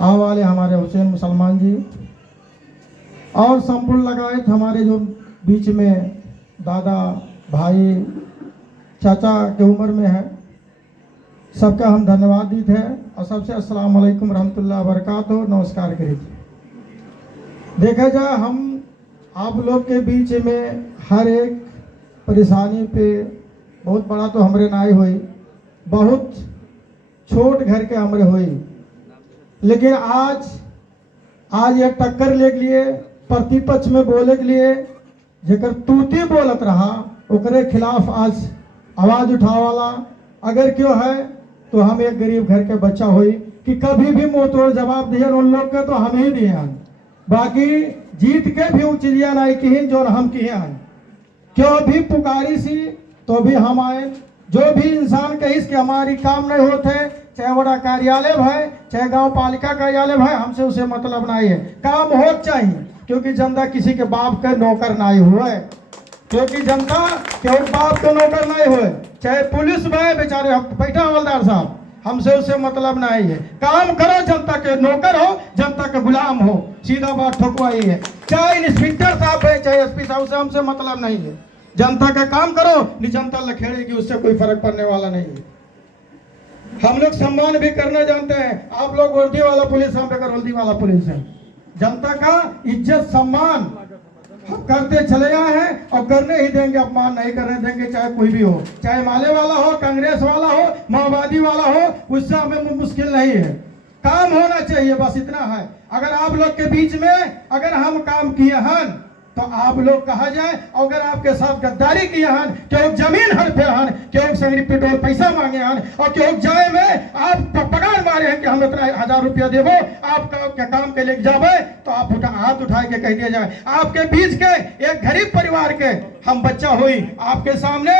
वाले हमारे हुसैन मुसलमान जी और संपूर्ण लगायत हमारे जो बीच में दादा भाई चाचा के उम्र में है, सबका हम धन्यवाद देते हैं और सबसे अस्सलाम वालेकुम रहमतुल्लाह बरकातहू नमस्कार करी थी। देखा जाए हम आप लोग के बीच में हर एक परेशानी पे बहुत बड़ा तो हमरे नाई हुई, बहुत छोट घर के हमरे हुई, लेकिन आज ये टक्कर ले के लिए प्रतिपक्ष में बोले के लिए जेकर तूती बोलत रहा ओकरे खिलाफ आज आवाज उठावाला अगर क्यों है तो हम एक गरीब घर के बच्चा हुई कि कभी भी मुंह तोड़ जवाब दिए उन लोग के तो हम ही दिए हैं, बाकी जीत के भी चिड़िया नहीं की जो हम किए हैं। क्यों भी पुकारी सी तो भी हम आए, जो भी इंसान कही कि हमारी काम नहीं होते, चाहे बड़ा कार्यालय है चाहे गांव पालिका कार्यालय है, हमसे उसे मतलब नहीं है, काम हो चाहिए क्योंकि जनता किसी के बाप के नौकर नहीं हुए, क्योंकि जनता केवल बाप के नौकर नहीं हुए, चाहे पुलिस में बेचारे बैठा हवलदार साहब, हमसे उसे मतलब नहीं है। काम करो, जनता के नौकर हो, जनता के गुलाम हो, सीधा बात ठोकवाई है। चाहे इंस्पेक्टर साहब है चाहे एसपी साहब, से हमसे मतलब नहीं है। जनता का काम करो, जनता लखेड़ेगी, उससे कोई फर्क पड़ने वाला नहीं है। हम लोग सम्मान भी करना जानते हैं, आप लोग वर्दी वाला पुलिस, हम लोग वर्दी वाला पुलिस है। जनता का इज्जत सम्मान हम करते चले आए हैं और करने ही देंगे, अपमान नहीं करने देंगे, चाहे कोई भी हो, चाहे माले वाला हो, कांग्रेस वाला हो, माओवादी वाला हो, उससे हमें मुश्किल नहीं है। काम होना चाहिए, बस इतना है। अगर आप लोग के बीच में अगर हम काम किए हैं तो आप लोग कहा जाए, अगर आपके साथ गद्दारी किए हैं, क्यों जमीन हड़पे हैं, क्यों संगरी पेट्रोल पैसा मांगे हैं और क्यों जाए में आप पगार मारे हैं कि हम इतना 1000 रुपया देवो आपका काम के लेके जावे, तो आप हाथ उठा के कह दिया जाए आपके बीच के एक गरीब परिवार के हम बच्चा हुई, आपके सामने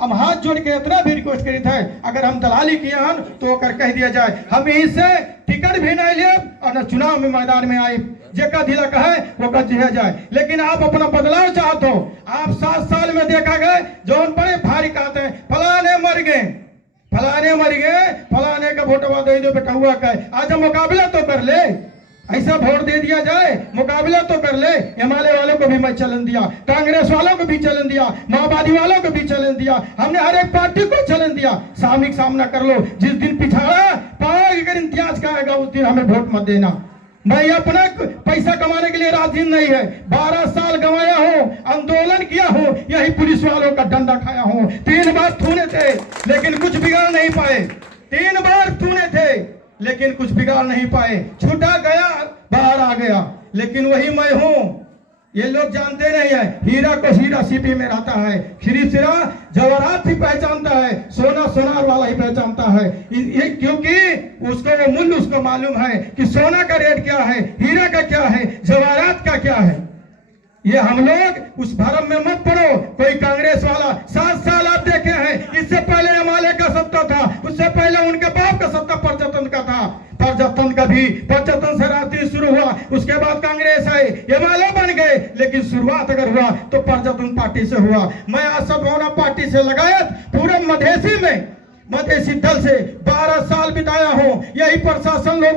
हम हाथ जोड़ के इतना भी रिक्वेस्ट करी थे, अगर हम दलाली किए हैं तो कह दिया जाए हम यहीं से टिकट भी नहीं ले और न चुनाव में मैदान में आए, जेका दिला कहे वो का जिया जाए। लेकिन आप अपना बदलाव चाहते हो, आप 7 साल में देखा गए जो बड़े भारी कहते हैं फलाने मर गए, फलाने मर गए, फलाने का वोटवा दे दो बेटा हुआ का, आज हम मुकाबला तो कर ले, ऐसा वोट दे दिया जाए, मुकाबला तो कर ले। एमएलए वालों को भी मैं चलन दिया, कांग्रेस वालों को भी चलन दिया, माओवादी वालों को भी चलन दिया, हमने हर एक पार्टी को चलन दिया, सामूहिक सामना कर लो। जिस दिन पिछाड़ा पाओ अगर इम्तियाज का आएगा उस दिन हमें वोट मत देना। मैं अपना पैसा कमाने के लिए राजी नहीं है, 12 साल गंवाया हूँ, आंदोलन किया हूँ, यही पुलिस वालों का डंडा खाया हूँ। 3 बार थूने थे लेकिन कुछ बिगाड़ नहीं पाए, 3 बार थूने थे लेकिन कुछ बिगाड़ नहीं पाए, छूटा गया बाहर आ गया, लेकिन वही मैं हूँ। ये लोग जानते नहीं है, हीरा को हीरा सिटी में रहता है, खीरी सिरा जवाहरात ही पहचानता है, सोना सोनार वाला ही पहचानता है, क्योंकि उसको वो मूल्य उसको मालूम है कि सोना का रेट क्या है, हीरा का क्या है, जवाहरात का क्या है। ये हम लोग उस भरम में मत पड़ो। कोई कांग्रेस वाला 7 साल आप देखे हैं, इससे पहले एमएलए का सत्ता था, उससे पहले उनके बाप का सत्ता परजतन का था, परजतन का भी परजतन से राजनीति शुरू हुआ, उसके बाद कांग्रेस आई, एमएलए बन गए, लेकिन शुरुआत अगर हुआ तो परजतन पार्टी से हुआ। मैं असद होना पार्टी से लगायत पूरे मधेसी में मधेसी दल से 12 साल बिताया हूँ। यही प्रशासन के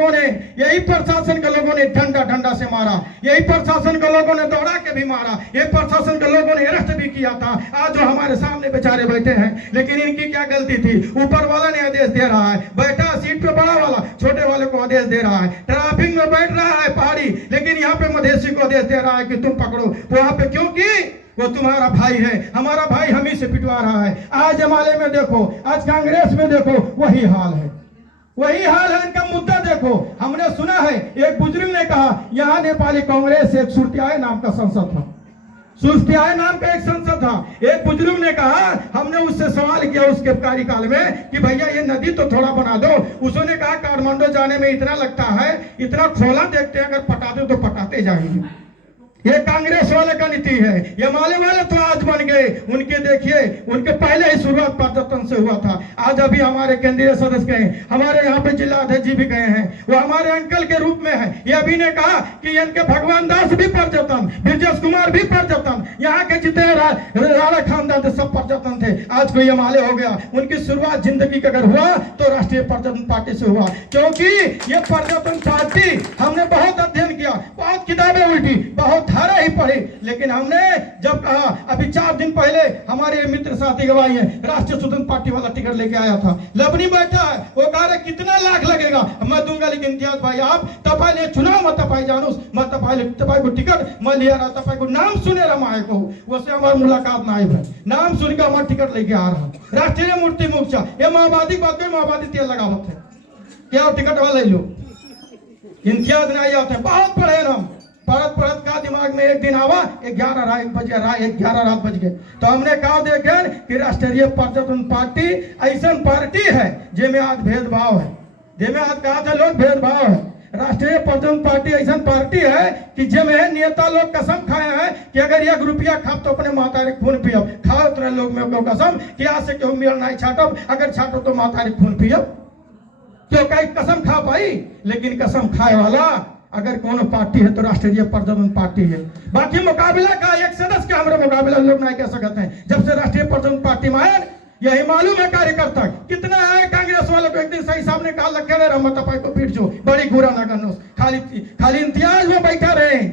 लोगों ने डंडा से मारा, यही प्रशासन के लोगों ने दौड़ा के भी मारा, यही प्रशासन के लोगों ने अरेस्ट भी किया था। आज जो हमारे सामने बेचारे बैठे हैं, लेकिन इनकी क्या गलती थी? ऊपर वाला ने आदेश दे रहा है, बैठा सीट पे बड़ा वाला छोटे वाले को आदेश दे रहा है, ट्रैफिक में बैठ रहा है पहाड़ी, लेकिन यहाँ पे मधेसी को आदेश दे रहा है कि तुम पकड़ो वहां पे, क्योंकि वो तुम्हारा भाई है, हमारा भाई हम ही से पिटवा रहा है। आज एमएलए में देखो, आज कांग्रेस में देखो, वही हाल है, वही हाल है। इनका मुद्दा देखो, हमने सुना है एक बुजुर्ग ने कहा यहाँ नेपाली कांग्रेस एक सुरत्याय नाम का संसद था, सुरत्याय नाम का एक संसद था। एक बुजुर्ग ने कहा, हमने उससे सवाल किया उसके कार्यकाल में कि भैया ये नदी तो थोड़ा बना दो। उसने कहा काठमांडू जाने में इतना लगता है, इतना खोला देखते हैं, अगर पटा दो तो पटाते जाएंगे। ये कांग्रेस वाले का नीति है। ये माले वाले तो आज बन गए, उनके देखिए, उनके पहले ही शुरुआत परजतन से हुआ था। आज अभी हमारे केंद्रीय सदस्य गए, हमारे यहाँ पे जिला अध्यक्ष जी भी गए हैं, वो हमारे अंकल के रूप में है। ये अभी ने कहा कि इनके भगवान दास भी परजतन, ब्रजेश कुमार भी परजतन, यहाँ के जितने राणा खानदान थे सब परजतन थे। आज कोई माले हो गया। उनकी शुरुआत जिंदगी का अगर हुआ तो राष्ट्रीय परजतन पार्टी से हुआ, क्योंकि ये परजतन पार्टी पढ़ी, हमने बहुत अध्ययन किया, बहुत किताबें उल्टी, बहुत धारा ही पढ़ी, लेकिन हमने जब कहा, अभी 4 दिन पहले हमारे मित्र साथी गवाही है, राष्ट्रीय स्वतंत्र पार्टी वाला टिकट लेके आया था, लबनी बैठा है, वो कह रहा कितना लाख लगेगा, मैं दूंगा, लेकिन इम्तियाज भाई आप तपाई चुनाव मत तपाई जानूस, मैं तपाई को टिकट मैं लिया रहा, तपाई को नाम सुने रहा माए को, वैसे हमारी मुलाकात ना आई है, नाम सुन के हमारा टिकट लेके आ रहा, राष्ट्रीय मूर्ति मोर्चा, ये माओवादी बात में माओवादी तेल लगावत है, क्या टिकट वाले लो इम्तियाज नहीं आते, बहुत पढ़े ना, पढ़त पढ़त का दिमाग में एक दिन आवा 11 रात बज गए, तो हमने कहा देखे कि राष्ट्रीय प्रजातंत्र पार्टी ऐसा पार्टी है जेमें आज भेदभाव है, जेमें आज कहा था लोग भेदभाव है, राष्ट्रीय प्रजातंत्र पार्टी ऐसा पार्टी है कि जिसमें नेता लोग कसम खाए हैं कि अगर 1 रुपया खाब तो अपने माता रे खून पियब, खाओ उतने लोग में को कसम कि आज से क्यों मेल नहीं छाटब, अगर छाटो तो माता रे खून पियब, क्यों कहीं कसम खा पाई, लेकिन कसम खाए वाला अगर कौन पार्टी है तो राष्ट्रीय प्रजातंत्र पार्टी है। बाकी मुकाबला का एक सदस्य का हमारे मुकाबला लोग नहीं कह सकते हैं, जब से राष्ट्रीय प्रजातंत्र पार्टी में आए यही मालूम है कार्यकर्ता कितना है। कांग्रेस वालों को एक दिन सही साहब ने कहा लगे रहे रमत तपाई को पीट जो बड़ी गुरा ना करनो, खाली इम्तियाज में बैठा रहे,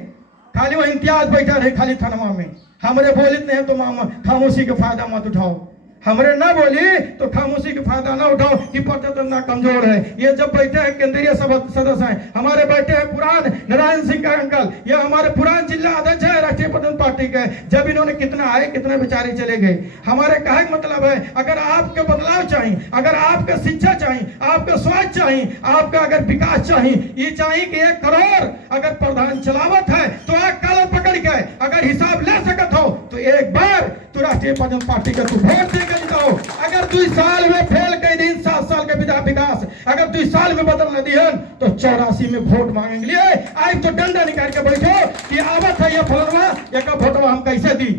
खाली वो इम्तियाज बैठा रहे खाली थनवा में, हमारे बोलित नहीं तो मामा खामोशी का फायदा मत उठाओ, हमरे ना बोली तो खामोशी का फायदा ना उठाओ कि प्रजातंत्र ना कमजोर है। ये जब बैठे हैं केंद्रीय सदस्य हैं, हमारे बैठे हैं पुरान नारायण सिंह का अंकल, ये हमारे पुरान जिला अध्यक्ष है राष्ट्रीय प्रजातंत्र पार्टी के, जब इन्होंने कितना आए कितने बेचारे चले गए। हमारे कहे मतलब है अगर आपके बदलाव चाहिए, अगर आपके शिक्षा चाहिए, आपके स्वास्थ्य चाहिए, आपका अगर विकास चाहिए, ये चाहिए कि 1 करोड़ अगर प्रधान चलावत है तो आग काला पकड़ के अगर हिसाब ले सकत हो तो एक बार तो राष्ट्रीय प्रजातंत्र पार्टी का तू वोट देकर जिताओ। अगर 2 साल में फेल कर दिन 7 साल के विकास अगर 2 साल में बदल न दिहन तो 84 में वोट मांगेंगे लिए आज तो डंडा निकाल के बैठो कि आवत है ये फलनवा एक वोटवा हम कैसे दी,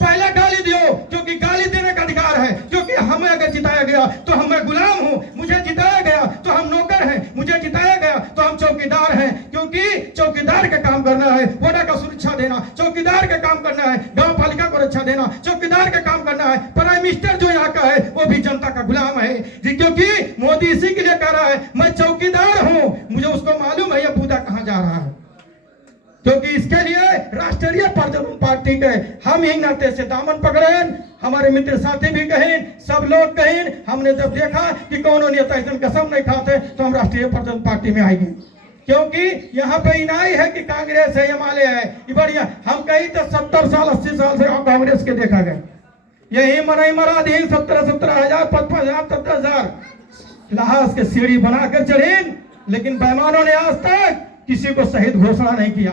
पहले गाली दियो, क्योंकि गाली देने का अधिकार है, क्योंकि हमें अगर जिताया गया तो हम मैं गुलाम हूं, मुझे जिताया गया तो हम नौकर हैं, मुझे जिताया गया तो हम चौकीदार हैं, क्योंकि चौकीदार का काम करना है वोटा का सुरक्षा देना, चौकीदार का काम करना है गांव पालिका को रक्षा देना, चौकीदार का काम करना है। प्राइम मिनिस्टर जो यहाँ का है वो भी जनता का गुलाम है, क्योंकि मोदी इसी के लिए कह रहा है मैं चौकीदार हूं, मुझे उसको मालूम है ये बूदा कहां जा रहा है, क्योंकि इसके लिए राष्ट्रीय प्रजातंत्र पार्टी के हम ही नाते से दामन पकड़े, हमारे मित्र साथी भी कहें, सब लोग कहें, हमने जब देखा कि कौन नेता ऐसा कसम नहीं खाते तो हम राष्ट्रीय प्रजातंत्र पार्टी में आएंगे, क्योंकि यहाँ पे इनाई है कि कांग्रेस है हिमालय है ये बढ़िया, हम कहीं तो 70 साल 80 साल से कांग्रेस के देखा गए, यही मनाई मरा दी 17,000 55,000 70,000 लाश के सीढ़ी बनाकर चढ़े, लेकिन बेईमानों ने आज तक किसी को शहीद घोषणा नहीं किया।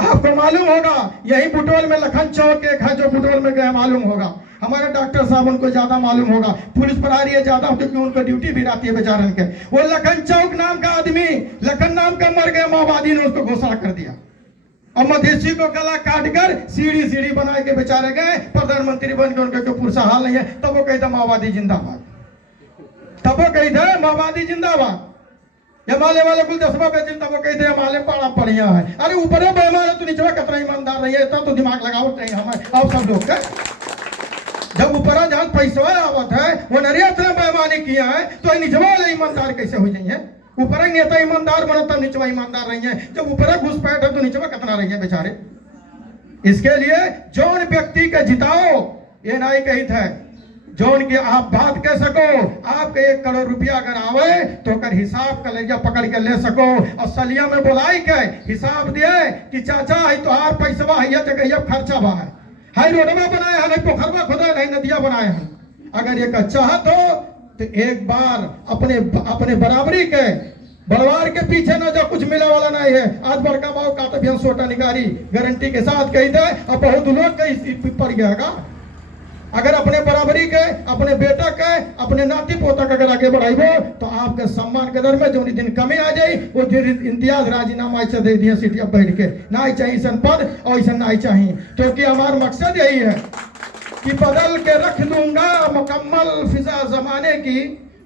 आपको मालूम होगा यही बुटवल में लखन चौक एक है जो बुटवल में गए, मालूम होगा हमारे डॉक्टर साहब उनको ज्यादा मालूम होगा, पुलिस प्रहरी है ज्यादा क्योंकि उनको ड्यूटी भी रहती है बेचारन के। वो लखन चौक नाम का आदमी, लखन नाम का मर गया, माओवादी ने उसको घोषणा कर दिया और मधेसी को गला काट कर सीढ़ी बना के बेचारे गए, प्रधानमंत्री बन के उनका कोई पुरसा हाल नहीं है, तब वो कहता माओवादी जिंदाबाद, तब वो कहता माओवादी जिंदाबाद, हिमालय वाले कुल 10वां पे चिंता वो कहते हैं हिमालय बड़ा बढ़िया है, अरे ऊपर है बेईमान है तो नीचे कितना ईमानदार रही है, इतना तो दिमाग लगाओ चाहिए हमें आप सब लोग का। जब ऊपर जहां पैसा आवत है वो नरिया इतना बेईमानी किया है तो नीचे वाले ईमानदार कैसे हो जाइए, ऊपर नेता ईमानदार बना तब नीचे ईमानदार रही है, जब ऊपर घुसपैठ है तो नीचे कितना रही है बेचारे। इसके लिए जौन व्यक्ति के जिताओ ये नहीं कही थे, जौन की आप बात कह सको, आपके 1 करोड़ रुपया अगर आवे तो अगर हिसाब का लेजा पकड़ के ले सको और सलिया में बुलाई के हिसाब दिए कि चाचा है तो हार पैसा है जगह खर्चा बा है रोडवा बनाया है, नहीं पोखरवा खोदा है, नहीं नदिया बनाया है, अगर ये का चाहत हो तो एक बार अपने बराबरी के बलवार के पीछे ना जो कुछ मिला वाला नहीं है। आज बड़का बाबू का तो सोटा निकारी गारंटी के साथ कही थे और बहुत लोग कहीं पड़ गया, अगर अपने बराबरी के अपने बेटा के अपने नाती पोता के अगर आगे बढ़ाइबो तो आपके सम्मान के दर में जो दिन कमी आ जाए वो दिन इम्तियाज राजीनामा ऐसे दे दिए सीटिया बैठ के, ना ही चाहिए सन पद और ऐसा ना ही चाहिए, क्योंकि हमारा मकसद यही है कि बदल के रख दूंगा मुकम्मल फिजा जमाने की,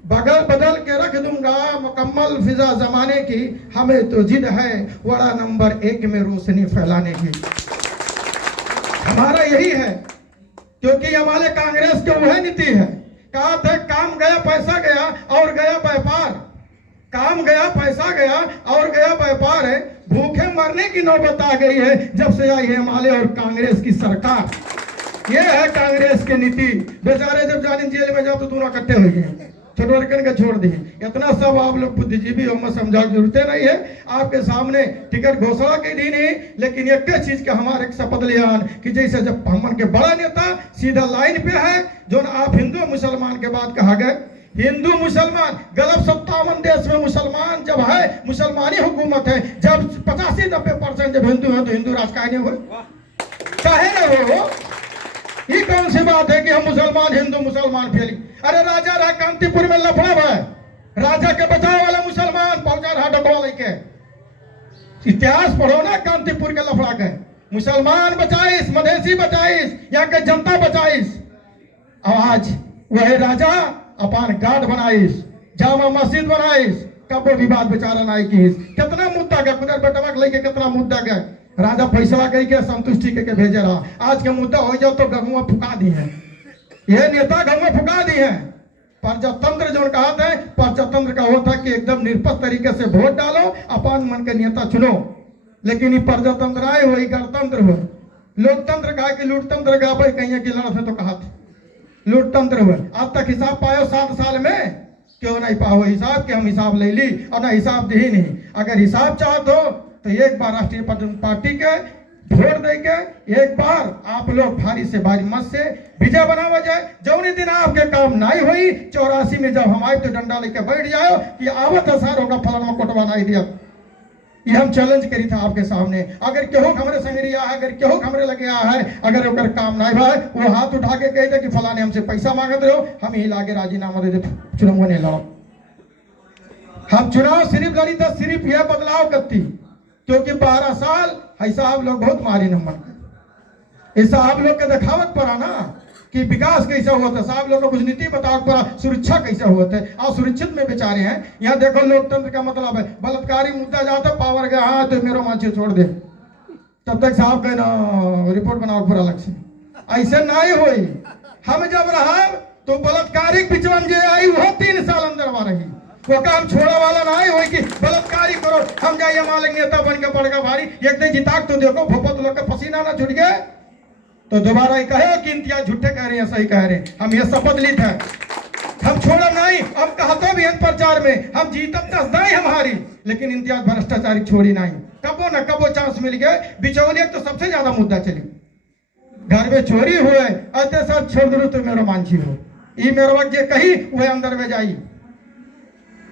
बदल के रख दूंगा मुकम्मल फिजा जमाने की, हमें तो जिद है वड़ा नंबर 1 में रोशनी फैलाने की। हमारा यही है, क्योंकि हमारे कांग्रेस की वह नीति है, कहा था काम गया पैसा गया और गया व्यापार, काम गया, पैसा गया और गया व्यापार है। भूखे मरने की नौबत आ गई है जब से आई है हिमालय और कांग्रेस की सरकार। ये है कांग्रेस की नीति। बेचारे जब जाने जेल में जाओ तो दोनों इकट्ठे हो गए, छोटवर्कन का छोड़ दिए। इतना सब आप लोग बुद्धिजीवी हो, समझा जरूरत नहीं है। आपके सामने टिकट घोषणा की दी नहीं, लेकिन एक चीज के हमारे शपथ लियान कि जैसे जब हमन के बड़ा नेता सीधा लाइन पे है, जो आप हिंदू मुसलमान के बाद कहा गए, हिंदू मुसलमान गलत 57 देश में मुसलमान जब है, मुसलमानी हुकूमत है, जब 85-90% जब हिंदू है तो हिंदू राष्ट्र काहे नहीं हुए, काहे नहीं हो? ये कौन सी बात है कि हम मुसलमान हिंदू मुसलमान फैली? अरे राजा रहा कांतिपुर में लफड़ा है, राजा के बचाव वाला मुसलमान पहुंचा रहा डबवा लेके। इतिहास पढ़ो ना, कांतिपुर के लफड़ा के मुसलमान बचाइस, मधेसी बचाइस, यहाँ के जनता बचाइस। आज वही राजा अपन गार्ड बनाइस, जामा मस्जिद बनाइस, कब वो विवाद बेचारा नाई की। कितना मुद्दा गए, कुदर बेटवा लेके कितना मुद्दा गए, राजा फैसला कही के संतुष्टि के भेजे रहा। आज के मुद्दा हो जाओ तो गहुआ फुका दी है, यह नेता गहुआ फुका दी है। प्रजातंत्र जो कहा था, प्रजातंत्र का होता कि एकदम निष्पक्ष तरीके से वोट डालो, अपन मन के नेता चुनो। लेकिन ये प्रजातंत्र आए हो, गणतंत्र हो। लोकतंत्र कहा कि लूटतंत्र का भाई कहीं की लड़त है तो कहा लूटतंत्र हो। आज तक हिसाब पायो 7 साल में, क्यों नहीं पाओ हिसाब के? हम हिसाब ले ली और ना हिसाब दी नहीं। अगर हिसाब चाहते हो तो एक बार राष्ट्रीय पार्टी के वोट दे के एक बार आप लोग भारी से भारी मत से विजय बनावा जाए। जौने दिन आपके काम नहीं हुई 84 में जब हम आए तो डंडा लेके बैठ जाओ कि आवत हसार होगा फलाना कोटवा नहीं दिया। ये हम चैलेंज करी था आपके सामने। अगर केहू हमरे संग रिया है, अगर केहू हमरे लगे है, अगर ओकर काम नहीं भाई, वो हाथ उठा के कह दे कि फलाने हमसे पैसा मांगत रहो, हम ही लागे राजीनामा दे दे, चुनाव नहीं लड़ो। हम चुनाव सिर्फ लड़ी तो सिर्फ यह बदलाव करती, क्योंकि 12 साल ऐसा आप लोग बहुत मारी नंबर, ऐसा आप लोग के दिखावत पड़ा ना कि विकास कैसा हुआ था। साहब लोग को कुछ नीति बताओ पड़ा, सुरक्षा कैसा हुआ था। और सुरक्षित में बेचारे हैं। यहाँ देखो लोकतंत्र का मतलब है बलात्कारी मुद्दा जाता पावर गया, हाँ तो मेरो मांझे छोड़ दे, तब तक साहब कहे ना रिपोर्ट बनाओ पूरा अलग से। ऐसे नहीं हुई। हम जब रहा तो बलात्कारी पिछवन जे आई वो 3 साल अंदर आ रही, वो काम छोड़ा वाला नहीं हुई कि बलात्कारी करो हम जाइए हमारे नेता बन के पड़ेगा भारी। एक दिन जिताक तो देखो भोपत लोग का पसीना ना छूट गए तो दोबारा ही कहे कि इम्तियाज झूठे कह रहे हैं, सही कह रहे हैं। हम ये शपथ ली था, हम छोड़ा नहीं। हम कहते भी हैं प्रचार में हम जीतब दस दाई हमारी, लेकिन इम्तियाज भ्रष्टाचारी छोड़ी नहीं। कबो न कबो चांस मिल गए। बिचौलिया तो सबसे ज्यादा मुद्दा चली, घर में चोरी हुए अते सब छोड़ दो तो मेरो मांझी हो, ये मेरे वक्त जे कही वह अंदर में जाई,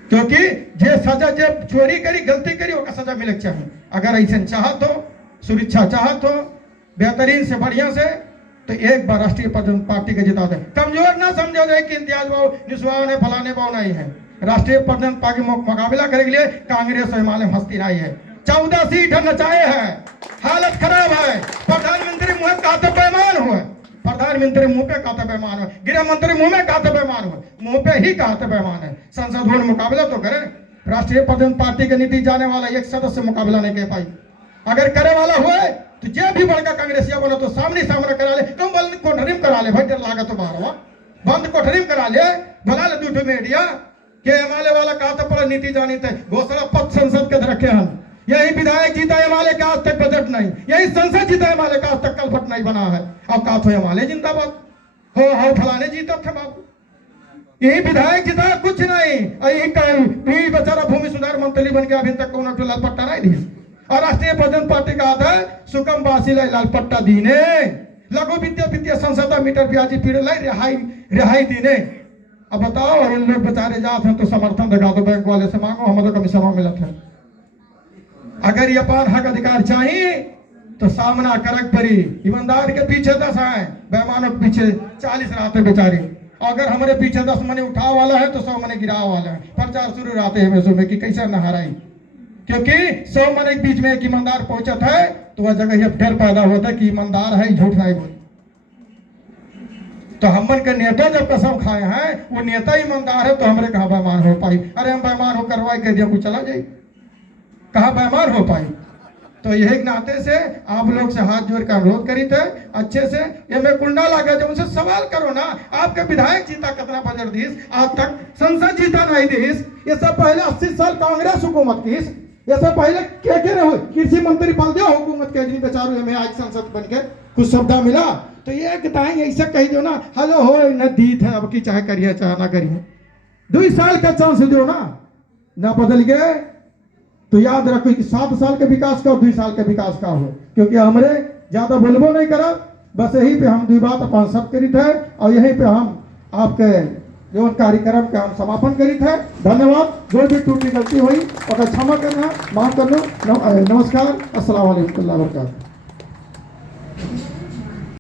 क्योंकि जे सजा जब चोरी करी गलती करी उसका सजा मिले चाहिए। अगर ऐसा चाहत हो, सुरक्षा चाहत हो बेहतरीन से बढ़िया से, तो एक बार राष्ट्रीय पार्टी के जिता दे। कमजोर ना समझो जाए कि इम्तियाज बाबू निस्वान है फलाने बाबू नहीं है। राष्ट्रीय प्रधान पार्टी मुकाबला करने के लिए कांग्रेस और हिमालय हस्ती नहीं है। 14 सीट नचाए है, हालत खराब है। प्रधानमंत्री मुंह कहते बेमान हुए, प्रधानमंत्री मुंह पे कहते बेमान हुए, गृह मंत्री मुंह में कहते बेमान हुए, मुंह पे ही कहते बेमान है। संसद भवन मुकाबला तो करे। राष्ट्रीय प्रधान पार्टी के नीति जाने वाला एक सदस्य मुकाबला नहीं कर पाई। अगर करे वाला हुए तो जे भी बड़का कांग्रेसिया बनो तो सामने सामने करा ले, तुम बंद कोठरी में करा ले भाई, डर लागा तो बाहर बंद कोठरी में करा ले, बुला ले दूठो मीडिया के हिमालय वाला कहा था पर नीति जानी थे। घोषणा पत्र संसद के रखे हम, यही विधायक जीता हिमालय का आज तक बजट नहीं, यही संसद जीता हिमालय का आज तक कलपट नहीं बना है। अब कहा तो हिमालय जिंदाबाद हो फलाने जीता थे बाबू, यही विधायक जीता कुछ नहीं। यही बेचारा भूमि सुधार मंत्री बन गया, अभी तक कौन लाल पट्टा नहीं दी। और राष्ट्रीय प्रधान पार्टी का आता है सुकम बासी लाल पट्टा दीने, लघु वित्तीय संसद मीटर ब्याजी पीड़ रिहाई दीने। अब बताओ, और इन लोग बेचारे जाते हैं तो समर्थन दिखा दो बैंक वाले से मांगो, हमें तो कमीशन मिला था। अगर ये पान हक अधिकार चाहिए तो सामना करक परी। ईमानदार के पीछे 10 है, बेईमानों के पीछे 40 रहते बेचारे। अगर हमारे पीछे 10 मने उठाव वाला है तो 100 मने गिराव वाला है। प्रचार शुरू रहते हैं में में कि कैसे न हराई, क्योंकि 100 मने के बीच में एक ईमानदार पहुंचत है तो वह जगह यह डर पैदा होता है कि ईमानदार है झूठ नहीं बोल। तो हमन के नेता जब कसम खाए हैं वो नेता ईमानदार है तो हमरे कहा बेईमान हो पाई। अरे हम बेईमान हो करवाई कह दिया कुछ चला जाए, कहा बेईमान हो पाई। तो यही नाते से आप लोग से हाथ जोड़ कर अनुरोध करी थे अच्छे से ये मैं कुंडा लगा जो उनसे सवाल करो ना, आपके विधायक जीता कितना बजट दीस, आज तक संसद जीता नहीं दीस। ये सब पहले 80 साल कांग्रेस हुकूमत की, ये सब पहले के रहे कृषि मंत्री बल दिया हुकूमत के आदमी बेचारू में आज संसद बन के कुछ शब्द मिला तो ये बताएंगे ऐसा कही दो ना, हेलो हो न दीत है अब की चाहे करिए चाहे ना करिए, 2 साल का चांस दो ना बदल गए तो याद रखो कि 7 साल के विकास का और 2 साल के विकास का हो, क्योंकि हमरे ज्यादा बोलबो नहीं करा, बस यही पे हम 2 बात अपन सब करी थे और यही पे हम आपके जो कार्यक्रम के हम समापन करी थे। धन्यवाद। जो भी टूटी गलती हुई और क्षमा करना, माफ करना। नमस्कार, अस्सलाम वालेकुम।